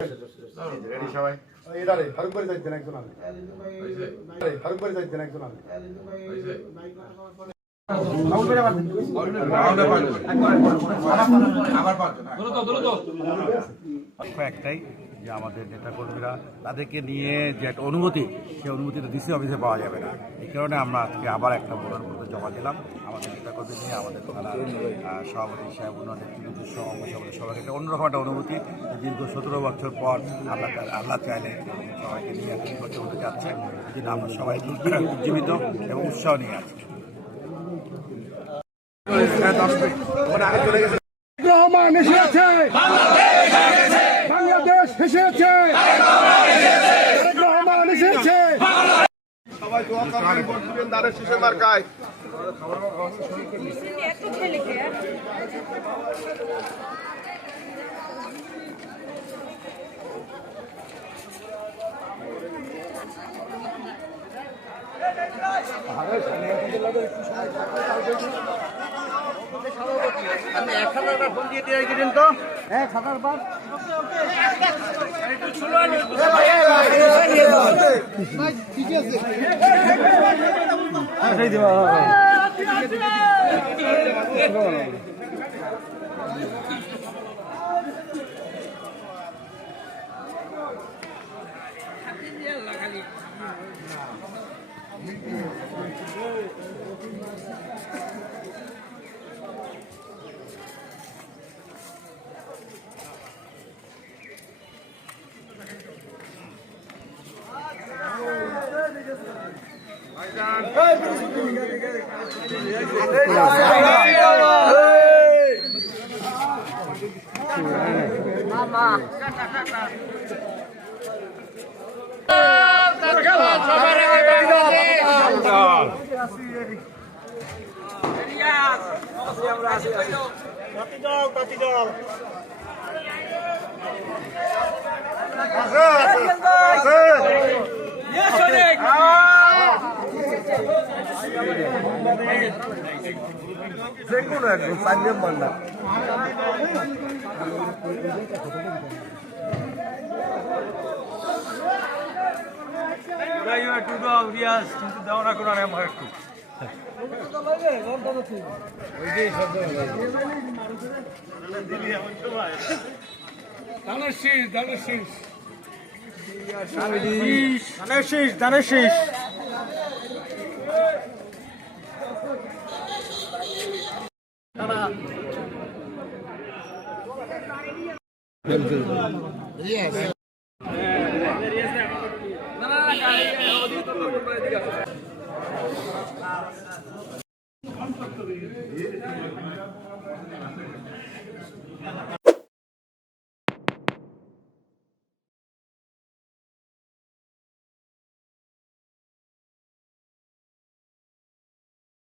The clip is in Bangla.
রেডি সবাই এদারে ফারুক ভাই যাচ্ছেন একজন আগে ফারুক ভাই যাচ্ছেন একজন আগে একটাই যে আমাদের নেতাকর্মীরা তাদেরকে নিয়ে যে একটা অনুমতি সেই অনুমতিটা ডিসি অফিসে পাওয়া যাবে না। এই কারণে আমরা আজকে আবার একটা বলার মধ্যে জমা দিলাম আমাদের নেতাকর্মী নিয়ে আমাদের থানার সভাপতি সাহেব উন্নয়ন নেতৃবৃন্দ সহ আমাদের সবাইকে একটা অন্যরকম একটা অনুভূতি। দীর্ঘ 17 বছর পর আল্লাহ চাইলে সবাইকে নিয়ে একটা নির্বাচন হতে যাচ্ছে, যেটা আমরা সবাই উজ্জীবিত এবং উৎসাহ নিয়ে আছি। রহমান এসেছে, বাংলাদেশ এসেছে, রহমান এসেছে। সবাই দোয়া করবেন, ভোট দিবেন দাঁড়ের শীষের মার্কায়। আপনি 1000 ফোন দিয়ে দিয়ে দিন তো 1000 বার ঠিক আছে সেই দিবা যে কোনো একজন 4 নম্বর না কিন্তু দেওয়া না কোনো আমার একটু ধানের শীষ ধানের শীষ ধানের শীষ ধানের শীষ